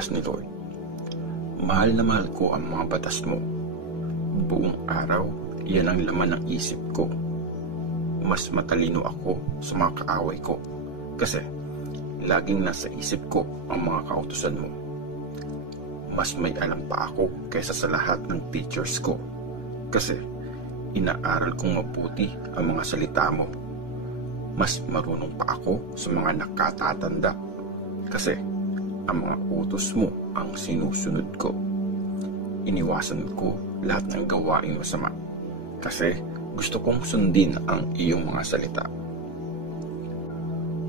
batas ni Lord. Mahal na mahal ko ang mga batas mo. Buong araw, yan ang laman ng isip ko. Mas matalino ako sa mga kaaway ko kasi laging nasa isip ko ang mga kautusan mo. Mas may alam pa ako kaysa sa lahat ng teachers ko kasi inaaral kong mabuti ang mga salita mo. Mas marunong pa ako sa mga nakatatanda kasi ang mga utos mo ang sinusunod ko. Iniwasan ko lahat ng gawaing masama kasi gusto kong sundin ang iyong mga salita.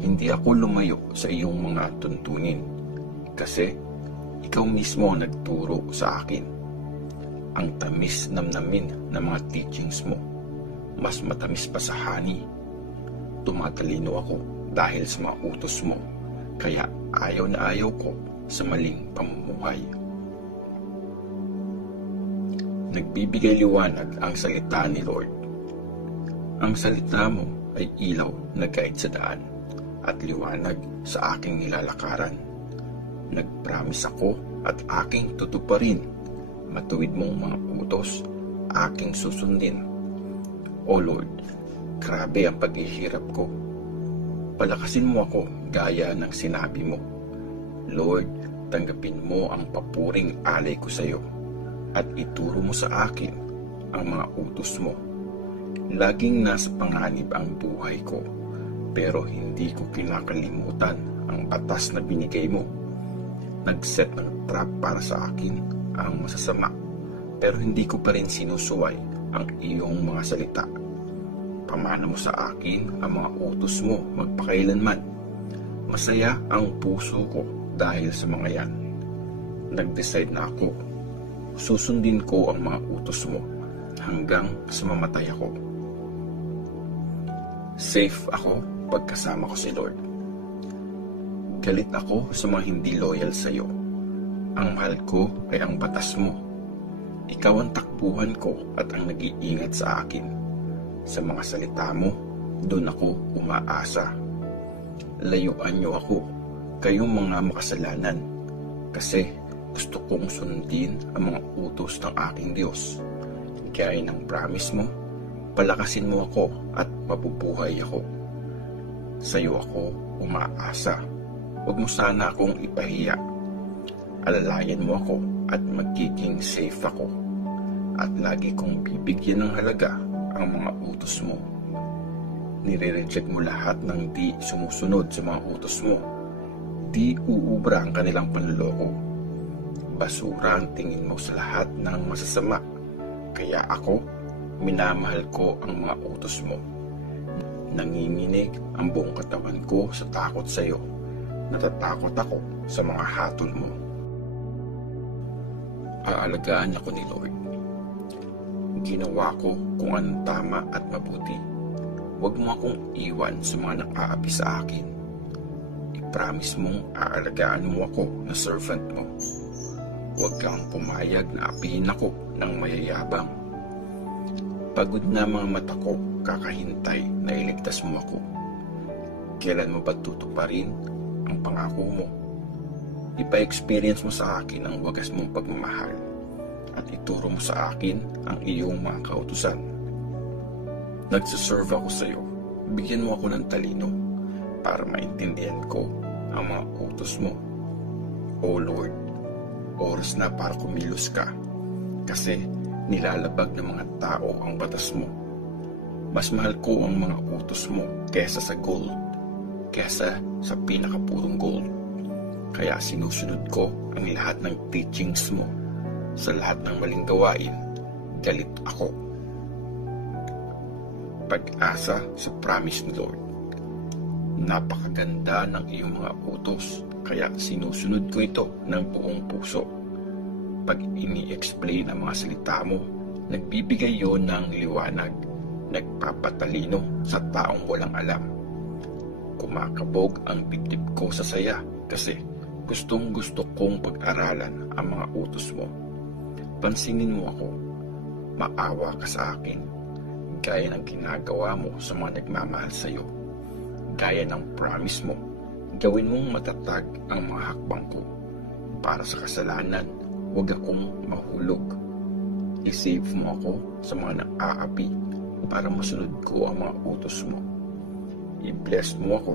Hindi ako lumayo sa iyong mga tuntunin kasi ikaw mismo ang nagturo sa akin. Ang tamis namnamin ng mga teachings mo, mas matamis pa sa honey. Tumatalino ako dahil sa mga utos mo, kaya ayaw na ayaw ko sa maling pamumuhay. Nagbibigay liwanag ang salita ni Lord. Ang salita mo ay ilaw na guide sa daan at liwanag sa aking nilalakaran. Nagpromise ako at aking tutuparin. Matuwid mong mga utos, aking susundin. O Lord, grabe ang paghihirap ko. Palakasin mo ako gaya ng sinabi mo. Lord, tanggapin mo ang papuring alay ko sa iyo at ituro mo sa akin ang mga utos mo. Laging nasa panganib ang buhay ko, pero hindi ko kinakalimutan ang batas na binigay mo. Nagset ng trap para sa akin ang masasama, pero hindi ko pa rin sinusuway ang iyong mga salita. Pamana mo sa akin ang mga utos mo magpakailanman. Masaya ang puso ko dahil sa mga yan. Nag-decide na ako. Susundin ko ang mga utos mo hanggang sa mamatay ako. Safe ako pagkasama ko si Lord. Galit ako sa mga hindi loyal sa iyo. Ang mahal ko ay ang batas mo. Ikaw ang takbuhan ko at ang nag-iingat sa akin. Sa mga salita mo, doon ako umaasa. Layuan niyo ako, kayong mga makasalanan, kasi gusto kong sundin ang mga utos ng aking Diyos. Gaya ng promise mo, palakasin mo ako at mabubuhay ako. Sa iyo ako umaasa. Huwag mo sana akong ipahiya. Alalayan mo ako at magiging safe ako. At lagi kong bibigyan ng halaga ang mga utos mo. Nire-reject mo lahat ng di sumusunod sa mga utos mo. Di uubra ang kanilang panloloko. Basura ang tingin mo sa lahat ng masasama. Kaya ako, minamahal ko ang mga utos mo. Nanginginig ang buong katawan ko sa takot sa iyo. Natatakot ako sa mga hatol mo. Aalagaan ako ni Lord. Ginawa ko kung anong tama at mabuti. Huwag mo akong iwan sa mga nakaapi sa akin. I-promise mong aalagaan mo ako na servant mo. Huwag kang pumayag na apihin ako ng mayayabang. Pagod na mga mata ko kakahintay na iligtas mo ako. Kailan mo ba tutuparin ang pangako mo? Ipa-experience mo sa akin ang wagas mong pagmamahal at ituro mo sa akin ang iyong mga kautusan. Nagsuserve ako sa iyo. Bigyan mo ako ng talino para maintindihan ko ang mga utos mo. O Lord, oras na para kumilos ka kasi nilalabag ng mga tao ang batas mo. Mas mahal ko ang mga utos mo kaysa sa gold, kaysa sa pinakapurong gold. Kaya sinusunod ko ang lahat ng teachings mo. Sa lahat ng maling gawain, galit ako. Pag-asa sa promise ni Lord. Napakaganda ng iyong mga utos, kaya sinusunod ko ito ng buong puso. Pag ini-explain ang mga salita mo, nagbibigay yon ng liwanag, nagpapatalino sa taong walang alam. Kumakabog ang dibdib ko sa saya kasi gustong gusto kong pag-aralan ang mga utos mo. Pansinin mo ako, maawa ka sa akin, gaya ng ginagawa mo sa mga nagmamahal sa iyo. Gaya ng promise mo, gawin mong matatag ang mga hakbang ko. para sa kasalanan, huwag akong mahulog. I-save mo ako sa mga nang-aapi para masunod ko ang mga utos mo. I-bless mo ako,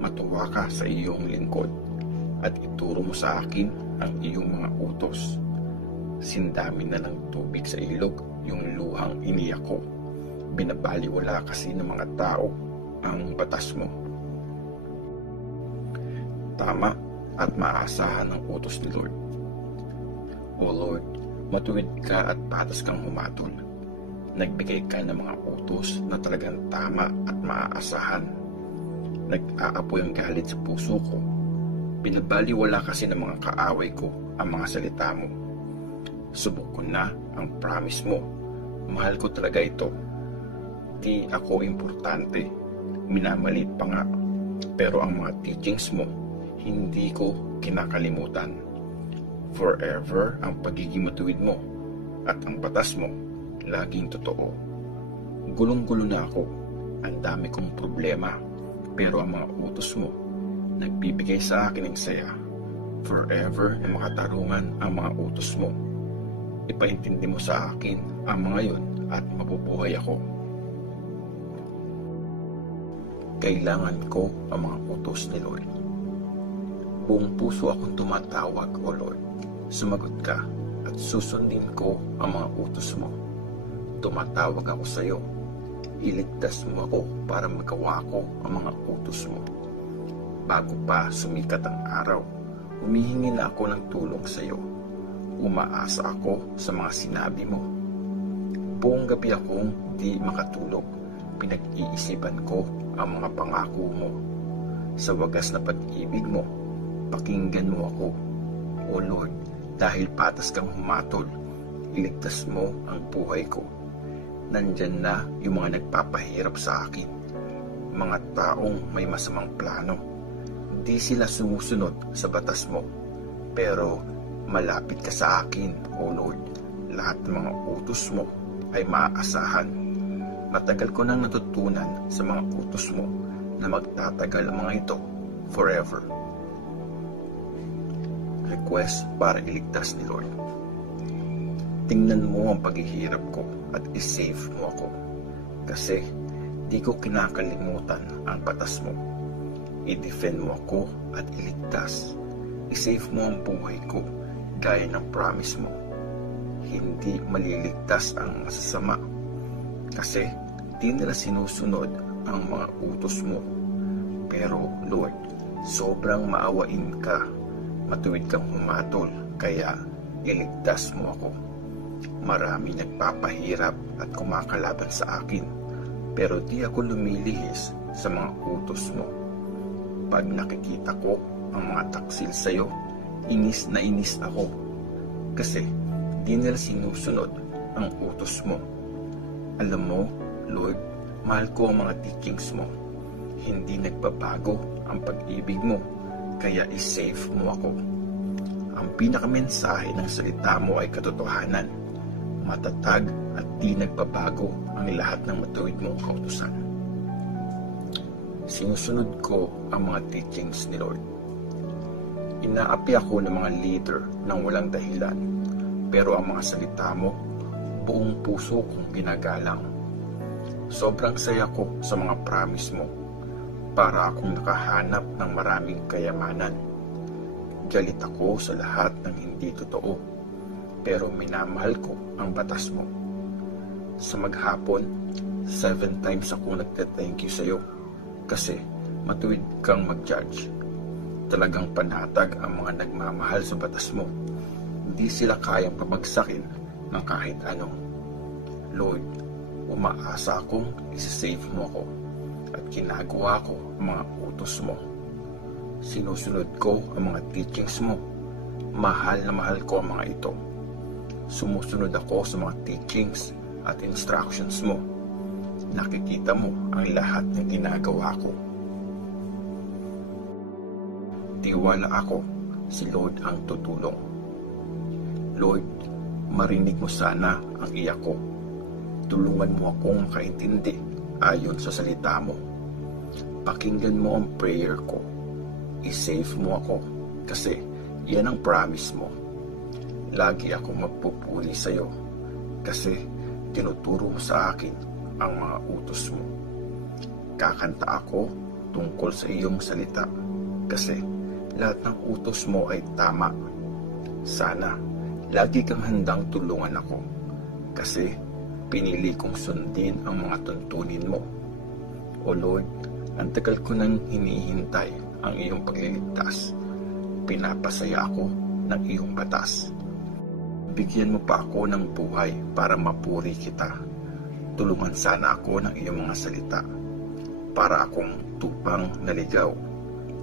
matuwa ka sa iyong lingkod, at ituro mo sa akin ang iyong mga utos. Sindamin na ng tubig sa ilog yung luhang iniyak ko. Binabaliwala kasi ng mga tao ang batas mo. Tama at maasahan ang utos ni Lord. O Lord, matuwid ka at patas kang humatol. Nagbigay ka ng mga utos na talagang tama at maaasahan. Nag-aapoy ang galit sa puso ko. Binabaliwala kasi ng mga kaaway ko ang mga salita mo. Subok ko na ang promise mo. Mahal ko talaga ito. Di ako importante. Minamalit pa nga. Pero ang mga teachings mo, hindi ko kinakalimutan. Forever ang pagiging matuwid mo at ang batas mo laging totoo. Gulong-gulo na ako. Ang dami kong problema. Pero ang mga utos mo nagbibigay sa akin ng saya. Forever na makatarungan ang mga utos mo. Ipaintindi mo sa akin ang mga yon at mabubuhay ako. Kailangan ko ang mga utos ni Lord. Buong puso akong tumatawag, O Lord. Sumagot ka at susundin ko ang mga utos mo. Tumatawag ako sa iyo. Iligtas mo ako para magawa ko ang mga utos mo. Bago pa sumikat ang araw, humihingi na ako ng tulong sa iyo. Umaasa ako sa mga sinabi mo. Buong gabi akong di makatulog. Pinag-iisipan ko ang mga pangako mo. Sa wagas na pag-ibig mo, pakinggan mo ako. O Lord, dahil patas kang humatol, iligtas mo ang buhay ko. Nandyan na yung mga nagpapahirap sa akin. Mga taong may masamang plano. Di sila sumusunod sa batas mo. Pero malapit ka sa akin, O Lord. Lahat ng mga utos mo ay maaasahan. Matagal ko nang natutunan sa mga utos mo na magtatagal ang mga ito forever. Request para iligtas ni Lord. Tingnan mo ang paghihirap ko at isave mo ako. Kasi di ko kinakalimutan ang batas mo. I-defend mo ako at iligtas. I-save mo ang buhay ko gaya ng promise mo. Hindi maliligtas ang masasama. Kasi di nila sinusunod ang mga utos mo. Pero Lord, sobrang maawain ka. Matuwid kang humatol, kaya iligtas mo ako. Marami nagpapahirap at kumakalaban sa akin, pero di ako lumilihis sa mga utos mo. Pag nakikita ko ang mga taksil sa iyo, inis na inis ako. Kasi di nila sinusunod ang utos mo. Alam mo, Lord, mahal ko ang mga teachings mo. Hindi nagbabago ang pag-ibig mo, kaya isave mo ako. Ang pinakamensahe ng salita mo ay katotohanan. Matatag at di nagbabago ang lahat ng matuwid mong kautusan. Sinusunod ko ang mga teachings ni Lord. Inaapi ako ng mga leader ng walang dahilan, pero ang mga salita mo, buong puso kong ginagalang. Sobrang saya ko sa mga promise mo, para akong nakahanap ng maraming kayamanan. Galit ako sa lahat ng hindi totoo, pero minamahal ko ang batas mo. Sa maghapon, 7 times ako nagte-thank you sa iyo, kasi matuwid kang mag-judge. Talagang panatag ang mga nagmamahal sa batas mo. Hindi sila kayang pabagsakin ng kahit ano. Lord, umaasa akong isa-save mo ako at ginagawa ko ang mga utos mo. Sinusunod ko ang mga teachings mo. Mahal na mahal ko ang mga ito. Sumusunod ako sa mga teachings at instructions mo. Nakikita mo ang lahat ng ginagawa ko. Tiwala ako, si Lord ang tutulong. Lord, marinig mo sana ang iyak ko. Tulungan mo akong makaintindi ayon sa salita mo. Pakinggan mo ang prayer ko. I-save mo ako kasi Yan ang promise mo. Lagi akong magpupuri sa iyo kasi tinuturo mo sa akin ang mga utos mo. Kakanta ako tungkol sa iyong salita kasi lahat ng utos mo ay tama. Sana lagi kang handang tulungan ako kasi pinili kong sundin ang mga tuntunin mo. O Lord, ang tagal ko nang hinihintay ang iyong pagliligtas. Pinapasaya ako ng iyong batas. Bigyan mo pa ako ng buhay para mapuri kita. Tulungan sana ako ng iyong mga salita para akong tupang naligaw.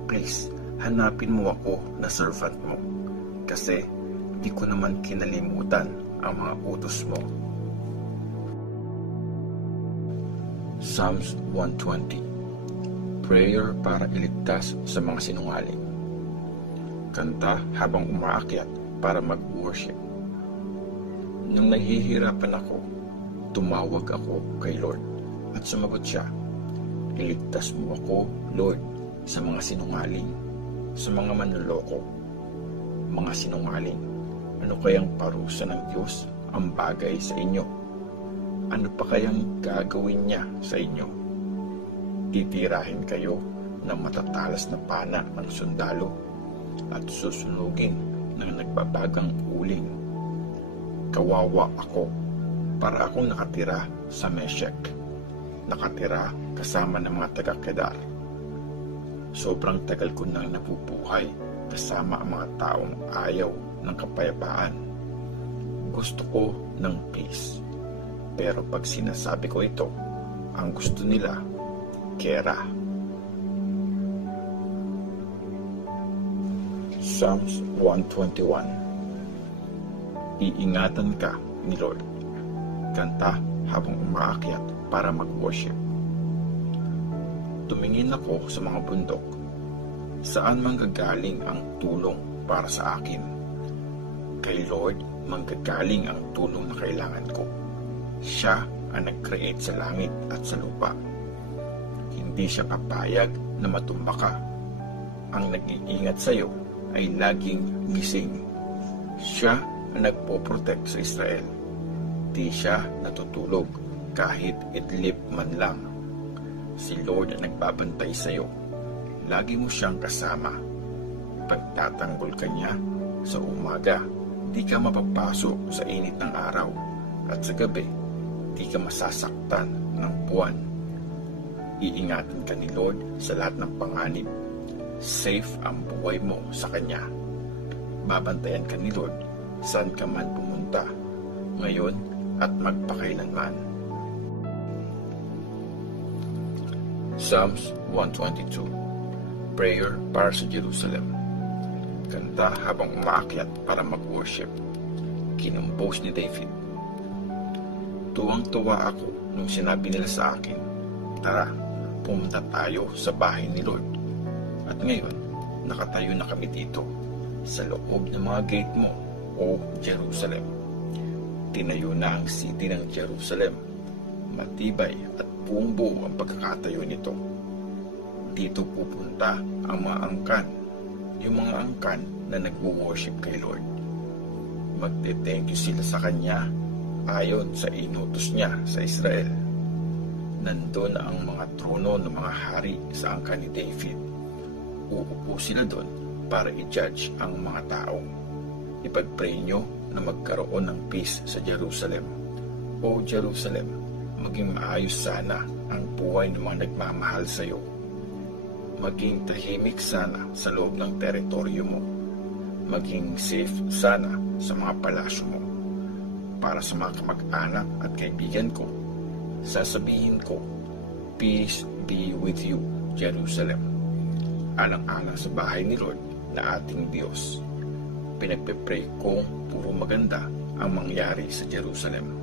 Please, hanapin mo ako na servant mo kasi di ko naman kinalimutan ang mga utos mo. Psalms 120. Prayer para iligtas sa mga sinungaling. Kanta habang umaakyat para mag-worship. Nung naghihirapan ako, tumawag ako kay Lord at sumagot siya. Iligtas mo ako, Lord, sa mga sinungaling, sa mga manloloko. Mga sinungaling, ano kayang parusa ng Diyos ang bagay sa inyo? Ano pa kayang gagawin niya sa inyo? Titirahin kayo ng matatalas na pana ng sundalo at susunugin ng nagbabagang uling. Kawawa ako para akong nakatira sa Meshek, nakatira kasama ng mga taga-Kedar. Sobrang tagal ko nang nabubuhay kasama ang mga taong ayaw ng kapayapaan. Gusto ko ng peace. Pero pag sinasabi ko ito, ang gusto nila, kera. Psalms 121. Iingatan ka ni Lord. Kanta habang umaakyat para mag-worship. Tumingin ako sa mga bundok. Saan manggagaling ang tulong para sa akin? Kay Lord manggagaling ang tulong na kailangan ko. Siya ang nag-create sa langit at sa lupa. Hindi siya papayag na matumba ka. Ang nag-iingat sa iyo ay laging gising. Siya ang nagpo-protect sa Israel. Di siya natutulog kahit idlip man lang. Si Lord ang nagbabantay sa iyo. Lagi mo siyang kasama. Pagtatanggol ka niya sa umaga, di ka mapapasok sa init ng araw. At sa gabi, di ka masasaktan ng buwan. Iingatan ka ni Lord sa lahat ng panganib. Safe ang buhay mo sa Kanya. Babantayan ka ni Lord saan ka man pumunta, ngayon at magpakailanman. Psalms 122. Prayer para sa Jerusalem. Kanta habang umaakyat para mag-worship. Kinompose ni David. Tuwang-tuwa ako nung sinabi nila sa akin, tara, pumunta tayo sa bahay ni Lord. At ngayon, nakatayo na kami dito, sa loob ng mga gate mo, o Jerusalem. Tinayo na ang city ng Jerusalem. Matibay at buong-buo ang pagkakatayo nito. Dito pupunta ang mga angkan, yung mga angkan na nag-worship kay Lord. Magte-thank you sila sa Kanya ayon sa inutos niya sa Israel. Nandun ang mga trono ng mga hari sa angkan ni David. Uupo sila doon para i-judge ang mga tao. Ipag-pray nyo na magkaroon ng peace sa Jerusalem. O Jerusalem, maging maayos sana ang buhay ng mga nagmamahal sa iyo. Maging tahimik sana sa loob ng teritoryo mo. Maging safe sana sa mga palasyo mo. Para sa mga kamag-anak at kaibigan ko, sasabihin ko, peace be with you, Jerusalem. Alang-alang sa bahay ni Lord na ating Diyos. Pinagpe-pray kong puro maganda ang mangyari sa Jerusalem.